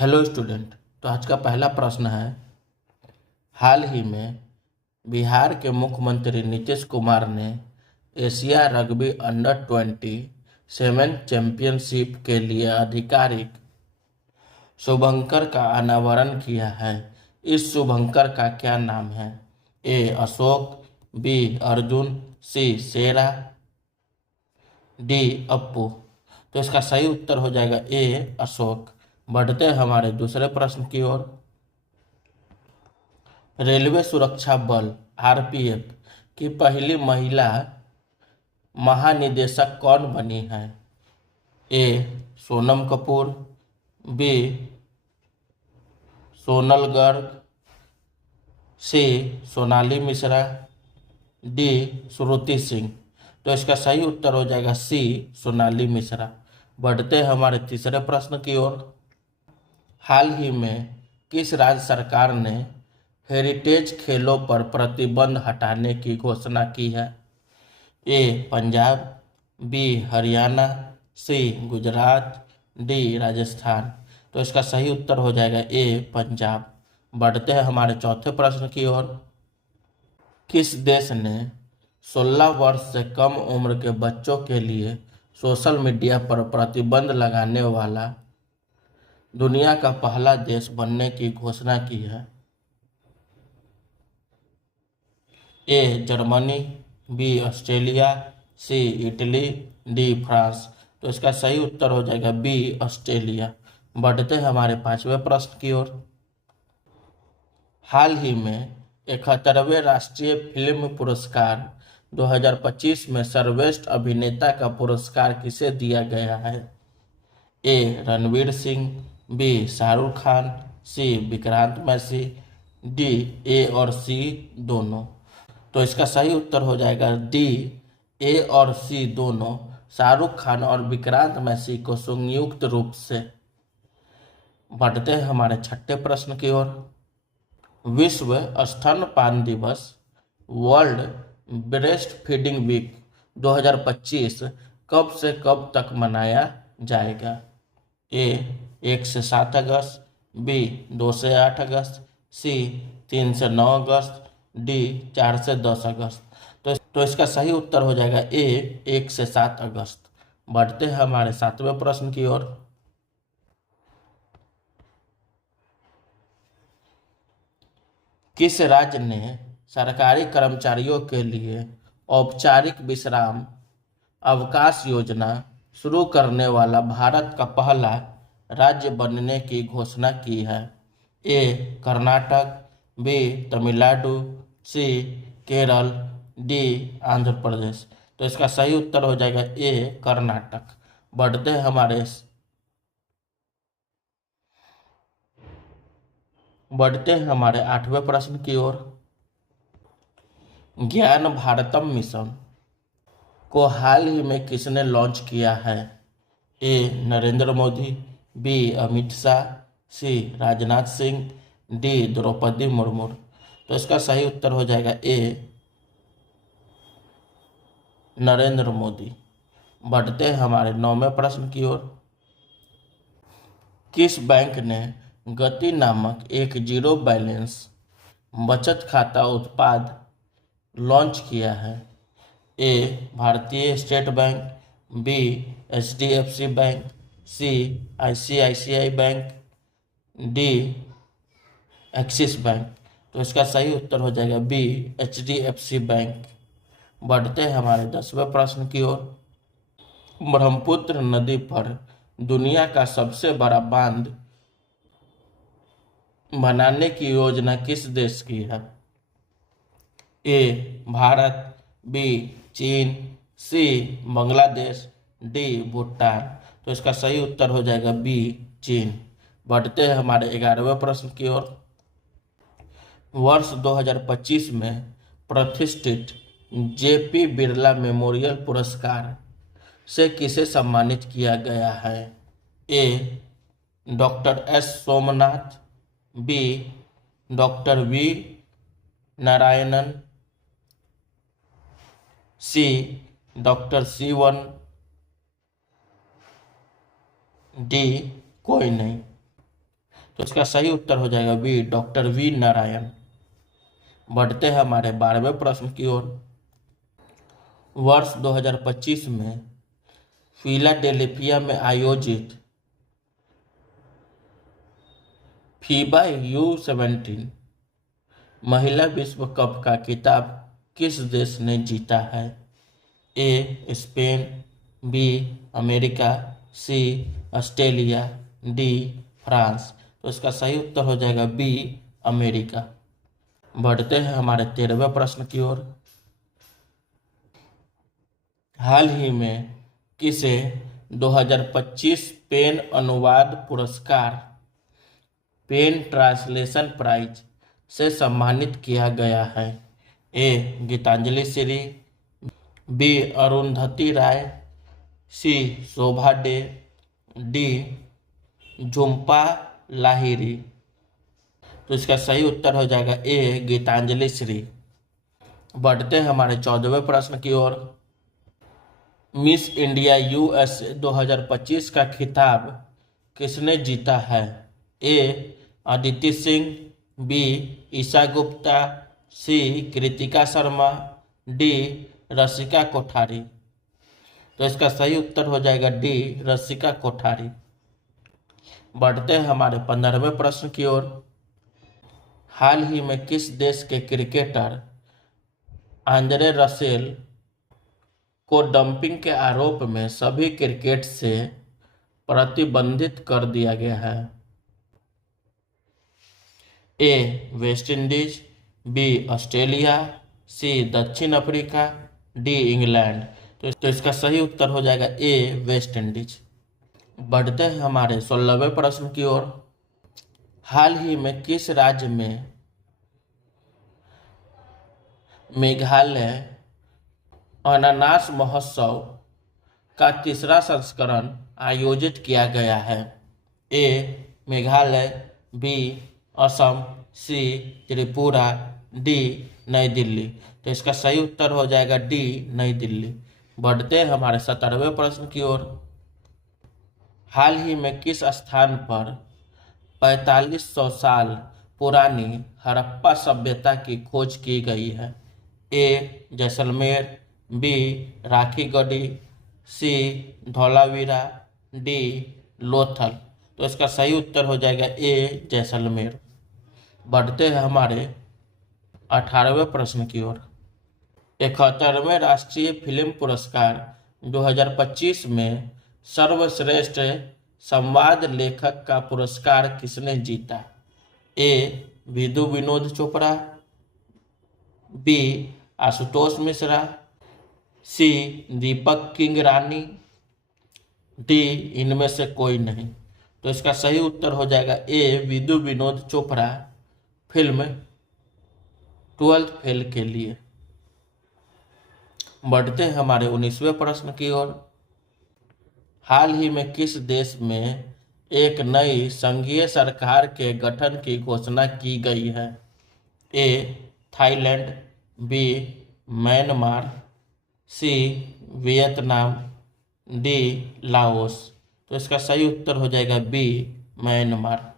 Hello student. तो आज का पहला प्रश्न है, हाल ही में बिहार के मुख्यमंत्री नीतीश कुमार ने एशिया रग्बी अंडर-27 चैंपियनशिप के लिए आधिकारिक शुभंकर का अनावरण किया है। इस शुभंकर का क्या नाम है? ए अशोक, बी अर्जुन, सी शेरा, डी अप्पू। तो इसका सही उत्तर हो जाएगा ए अशोक। बढ़ते हैं हमारे दूसरे प्रश्न की ओर। रेलवे सुरक्षा बल आरपीएफ की पहली महिला महानिदेशक कौन बनी है? ए सोनम कपूर, बी सोनल गर्ग, सी सोनाली मिश्रा, डी श्रुति सिंह। तो इसका सही उत्तर हो जाएगा सी सोनाली मिश्रा। बढ़ते हैं हमारे तीसरे प्रश्न की ओर। हाल ही में किस राज्य सरकार ने हेरिटेज खेलों पर प्रतिबंध हटाने की घोषणा की है? ए पंजाब, बी हरियाणा, सी गुजरात, डी राजस्थान। तो इसका सही उत्तर हो जाएगा ए पंजाब। बढ़ते हैं हमारे चौथे प्रश्न की ओर। किस देश ने 16 वर्ष से कम उम्र के बच्चों के लिए सोशल मीडिया पर प्रतिबंध लगाने वाला दुनिया का पहला देश बनने की घोषणा की है? A Germany, B Australia, C Italy, D France. तो इसका सही उत्तर हो जाएगा बी ऑस्ट्रेलिया। बढ़ते हैं हमारे पांचवें प्रश्न की ओर। हाल ही में 71वें राष्ट्रीय फिल्म पुरस्कार 2025 में सर्वश्रेष्ठ अभिनेता का पुरस्कार किसे दिया गया है? A Ranveer Singh, B Shahrukh Khan, C Vikrant Massey, D A और सी दोनों। तो इसका सही उत्तर हो जाएगा डी ए और सी दोनों। शाहरुख खान और विक्रांत मैसी को संयुक्त रूप से। बढ़ते हैं हमारे छठे प्रश्न की ओर। विश्व स्तनपान दिवस वर्ल्ड ब्रेस्ट फीडिंग वीक 2025 कब से कब तक मनाया जाएगा? ए 1 से 7 अगस्त, बी 2 से 8 अगस्त, सी 3 से 9 अगस्त, डी 4 से 10 अगस्त। तो इसका सही उत्तर हो जाएगा ए 1 से 7 अगस्त। बढ़ते हैं हमारे सातवें प्रश्न की ओर। किस राज्य ने सरकारी कर्मचारियों के लिए औपचारिक विश्राम अवकाश योजना शुरू करने वाला भारत का पहला राज्य बनने की घोषणा की है? ए कर्नाटक, बी तमिलनाडु, सी केरल, डी आंध्र प्रदेश। तो इसका सही उत्तर हो जाएगा ए कर्नाटक। बढ़ते हैं हमारे आठवें प्रश्न की ओर। ज्ञान भारतम मिशन को हाल ही में किसने लॉन्च किया है? ए नरेंद्र मोदी, बी अमित शाह, सी राजनाथ सिंह, डी द्रौपदी मुर्मू। तो इसका सही उत्तर हो जाएगा ए नरेंद्र मोदी। बढ़ते हैं हमारे नौवें प्रश्न की ओर। किस बैंक ने गति नामक एक जीरो बैलेंस बचत खाता उत्पाद लॉन्च किया है? A Bharatiya State Bank, B HDFC Bank, C ICICI Bank, D Axis Bank. तो इसका सही उत्तर हो जाएगा बी एचडीएफसी बैंक। बढ़ते हैं हमारे 10वें प्रश्न की ओर। ब्रह्मपुत्र नदी पर दुनिया का सबसे बड़ा बांध बनाने की योजना किस देश की है? ए भारत, बी चीन, सी बांग्लादेश, डी भूटान। तो इसका सही उत्तर हो जाएगा बी चीन। बढ़ते हैं हमारे 11वें प्रश्न की ओर। वर्ष 2025 में प्रतिष्ठित जेपी बिरला मेमोरियल पुरस्कार से किसे सम्मानित किया गया है? A doctor S Somnath, B doctor V Narayanan, C doctor Sivan, D कोई नहीं। तो इसका सही उत्तर हो जाएगा बी, डॉक्टर वी नारायण। बढ़ते हैं हमारे 12वें प्रश्न की ओर। वर्ष 2025 में फिलाडेल्फिया में आयोजित फीबा U17 महिला विश्व कप का खिताब किस देश ने जीता है? A Spain, B America, C Australia, D France. तो इसका सही उत्तर हो जाएगा बी, अमेरिका। बढ़ते हैं हमारे 13वें प्रश्न की ओर। हाल ही में किसे 2025 पेन अनुवाद पुरस्कार, पेन ट्रांसलेशन प्राइज से सम्मानित किया गया है? ए गीतांजलि श्री, बी अरुंधति राय, सी शोभा डे, डी झुम्पा लाहिरी। तो इसका सही उत्तर हो जाएगा ए गीतांजलि श्री। बढ़ते हैं हमारे 14वें प्रश्न की ओर। मिस इंडिया USA 2025 का खिताब किसने जीता है? ए अदिति सिंह, बी ईशा गुप्ता, सी कृतिका शर्मा, डी रसिका कोठारी। तो इसका सही उत्तर हो जाएगा डी, रसिका कोठारी। बढ़ते हैं हमारे 15वें प्रश्न की ओर। हाल ही में किस देश के क्रिकेटर आंद्रे रसेल को डंपिंग के आरोप में सभी क्रिकेट से प्रतिबंधित कर दिया गया है? ए वेस्ट इंडीज, बी ऑस्ट्रेलिया, सी दक्षिण अफ्रीका, डी इंग्लैंड। तो इसका सही उत्तर हो जाएगा ए वेस्ट इंडीज। बढ़ते हैं हमारे 16वें प्रश्न की ओर। हाल ही में किस राज्य में मेघालय अनानास महोत्सव का तीसरा संस्करण आयोजित किया गया है? ए मेघालय, बी असम, सी त्रिपुरा, डी नई दिल्ली। तो इसका सही उत्तर हो जाएगा डी, नई दिल्ली। बढ़ते हैं हमारे 17वें प्रश्न की ओर। हाल ही में किस स्थान पर 4500 साल पुरानी हड़प्पा सभ्यता की खोज की गई है? ए जैसलमेर, बी राखीगढ़ी, सी धौलावीरा, डी लोथल। तो इसका सही उत्तर हो जाएगा ए जैसलमेर। बढ़ते हैं हमारे 18वें प्रश्न की ओर। 71वें राष्ट्रीय फिल्म पुरस्कार 2025 में सर्वश्रेष्ठ संवाद लेखक का पुरस्कार किसने जीता? ए विदु विनोद चोपड़ा, बी आशुतोष मिश्रा, सी दीपक किंगरानी, डी इनमें से कोई नहीं। तो इसका सही उत्तर हो जाएगा A Vidhu Vinod Chopra, film 12th fail के लिए। बढ़ते हैं हमारे 19वें प्रश्न की ओर। हाल ही में किस देश में एक नई संघीय सरकार के गठन की घोषणा की गई है? A Thailand, B Myanmar, C Vietnam, D Laos. तो इसका सही उत्तर हो जाएगा बी म्यांमार।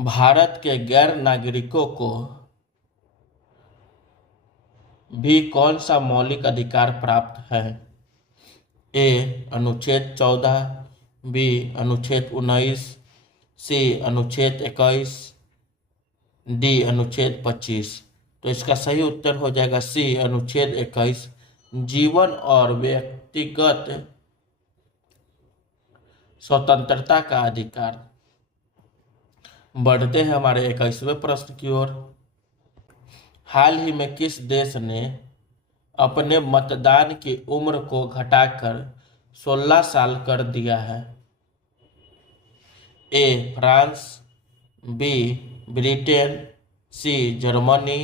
भारत के गैर नागरिकों को भी कौन सा मौलिक अधिकार प्राप्त है? ए अनुच्छेद 14, बी अनुच्छेद 19, सी अनुच्छेद 21, डी अनुच्छेद 25। तो इसका सही उत्तर हो जाएगा सी अनुच्छेद 21, जीवन और व्यक्तिगत स्वतंत्रता का अधिकार। बढ़ते हैं हमारे 21वें प्रश्न की ओर। हाल ही में किस देश ने अपने मतदान की उम्र को घटाकर 16 साल कर दिया है? A France, B Britain, C Germany,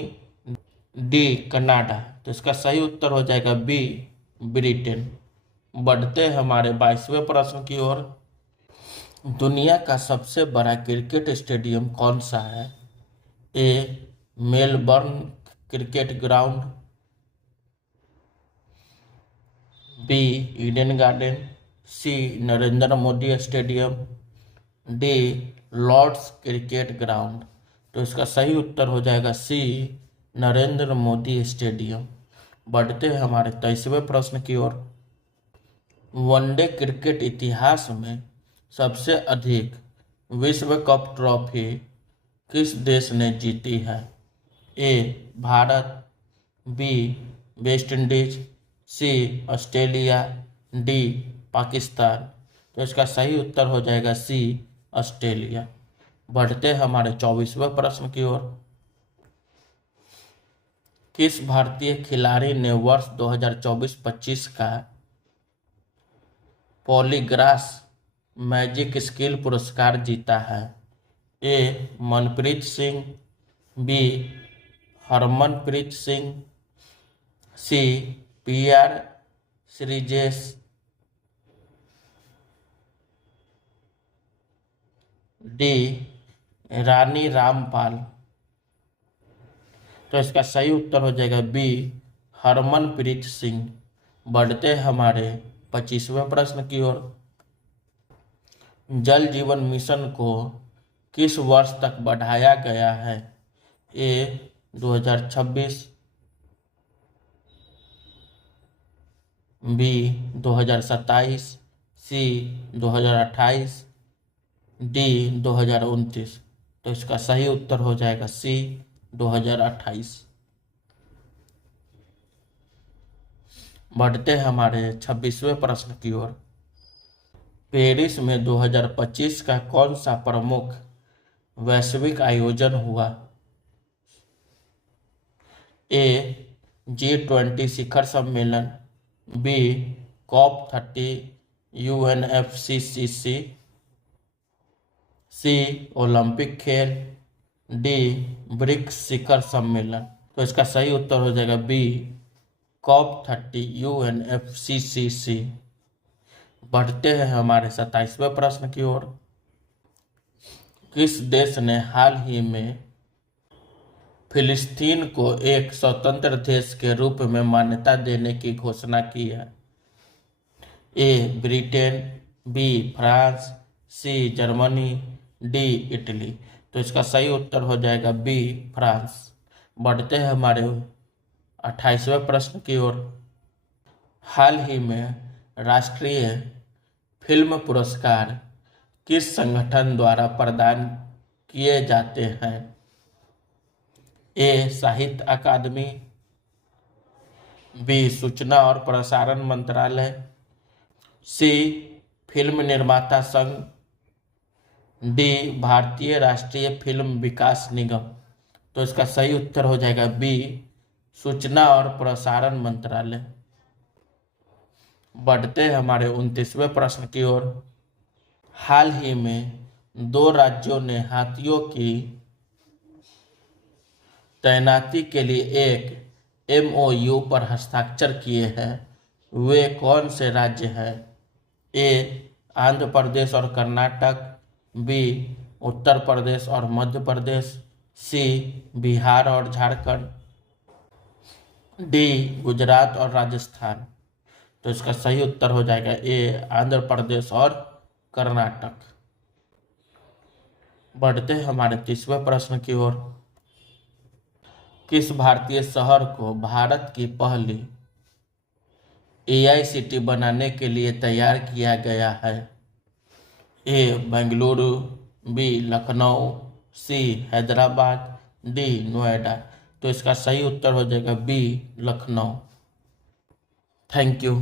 D Canada. तो इसका सही उत्तर हो जाएगा बी ब्रिटेन। बढ़ते हैं हमारे 22वें प्रश्न की ओर। दुनिया का सबसे बड़ा क्रिकेट स्टेडियम कौन सा है? A Melbourne cricket ground, B Eden Garden, C Narendra Modi stadium, D Lord's cricket ground. तो इसका सही उत्तर हो जाएगा सी, नरेंद्र मोदी स्टेडियम। बढ़ते हैं हमारे 23वें प्रश्न की ओर। वनडे क्रिकेट इतिहास में सबसे अधिक विश्व कप ट्रॉफी किस देश ने जीती है? ए भारत, बी वेस्ट इंडीज, सी ऑस्ट्रेलिया, डी पाकिस्तान। तो इसका सही उत्तर हो जाएगा सी, ऑस्ट्रेलिया। बढ़ते हैं हमारे 24वें प्रश्न की ओर। किस भारतीय खिलाड़ी ने वर्ष 2024-25 का पॉलीग्रास मैजिक स्किल पुरस्कार जीता है? ए मनप्रीत सिंह, बी हरमनप्रीत सिंह, सी PR श्रीजेश, डी रानी रामपाल। तो इसका सही उत्तर हो जाएगा बी, हरमनप्रीत सिंह। बढ़ते हमारे 25वें प्रश्न की ओर। जल जीवन मिशन को किस वर्ष तक बढ़ाया गया है? ए 2026, बी 2027, सी 2028, डी 2029। तो इसका सही उत्तर हो जाएगा सी, 2028। बढ़ते हैं हमारे 26वें प्रश्न की ओर। पेरिस में 2025 का कौन सा प्रमुख वैश्विक आयोजन हुआ? ए G20 शिखर सम्मेलन, बी COP30 UNFCCC, सी ओलंपिक खेल, डी ब्रिक्स शिखर सम्मेलन। तो इसका सही उत्तर हो जाएगा बी, COP30 UNFCCC। बढ़ते हैं हमारे 27वें प्रश्न की ओर। किस देश ने हाल ही में फिलिस्तीन को एक स्वतंत्र देश के रूप में मान्यता देने की घोषणा की है? A Britain, B France, C Germany, D Italy. तो इसका सही उत्तर हो जाएगा बी, फ्रांस। बढ़ते हैं हमारे 28वें प्रश्न की ओर। हाल ही में राष्ट्रीय फिल्म पुरस्कार किस संगठन द्वारा प्रदान किए जाते हैं? ए साहित्य अकादमी, बी सूचना और प्रसारण मंत्रालय, सी फिल्म निर्माता संघ, डी भारतीय राष्ट्रीय फिल्म विकास निगम। तो इसका सही उत्तर हो जाएगा बी, सूचना और प्रसारण मंत्रालय। बढ़ते हैं हमारे 29वें प्रश्न की ओर। हाल ही में 2 राज्यों ने हाथियों की तैनाती के लिए एक MOU पर हस्ताक्षर किए हैं। वे कौन से राज्य हैं? ए आंध्र प्रदेश और कर्नाटक, बी उत्तर प्रदेश और मध्य प्रदेश, सी बिहार और झारखंड, डी गुजरात और राजस्थान। तो इसका सही उत्तर हो जाएगा ए आंध्र प्रदेश और कर्नाटक। बढ़ते हैं हमारे 30वें प्रश्न की ओर। किस भारतीय शहर को भारत की पहली AICT बनाने के लिए तैयार किया गया है? ए बेंगलुरु, बी लखनऊ, सी हैदराबाद, डी नोएडा। तो इसका सही उत्तर हो जाएगा बी, लखनऊ। Thank you.